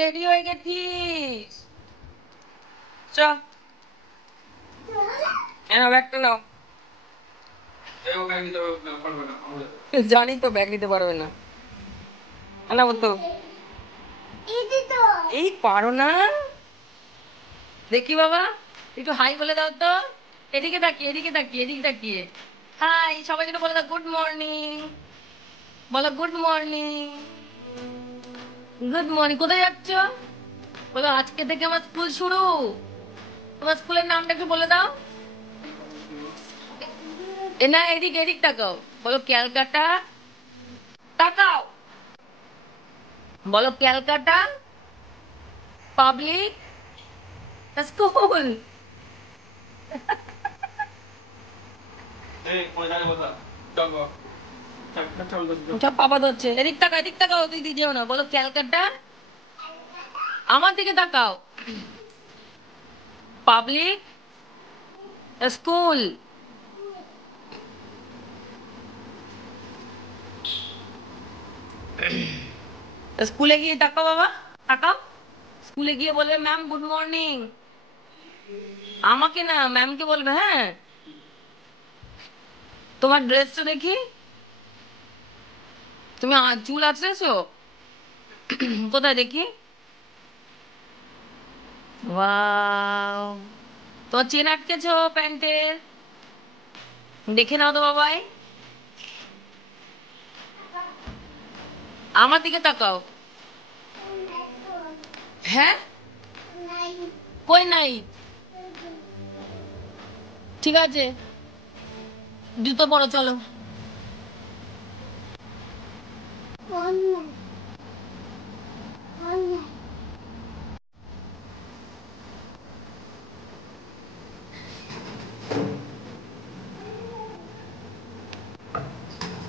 Ready হয়ে গেছিস? চ নাও ব্যাগটা নাও। জানি তো ব্যাগ নিতে পারবে না। নাও তো। এই পারো না? দেখি বাবা, একটু হাই বলে দাও তো। এদিকে তাকিয়ে, এদিকে তাকিয়ে, এদিকে তাকিয়ে। হাই সবাই জন্য বলে দাও গুড মর্নিং। বলো গুড মর্নিং। Good morning. কোথায় যাচ্ছ? বলো আজকে থেকে আমার স্কুল শুরু। তোমার স্কুলের নামটা একটু বলে দাও। না এদিক এদিক তাকাও। বলো ক্যালকাটা। তাকাও। বলো ক্যালকাটা পাবলিক স্কুল। সব পাপা ধরছে। এদিক তাকাও, এদিক তাকাও, তুই দিয়ে যেও না। বলো ক্যালকাটা। আমার দিকে তাকাও। Public school. স্কুলে গিয়ে তাকাও বাবা, তাকাও। স্কুলে গিয়ে বলবে ম্যাম গুড মর্নিং। আমাকে না, ম্যামকে বলবে। হ্যাঁ, তোমার ড্রেসটা দেখি। তুমি চুল আঁচড়েছো? কোথায় দেখি? ওয়াও, তোমার চেন আটকেছো প্যান্টের। দেখে নাও তো বাবাই। আমার দিকে তাকাও। হ্যাঁ, কই নাই? ঠিক আছে, জুতো পরো চলো।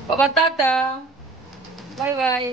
বাবা টাটা, বাই বাই।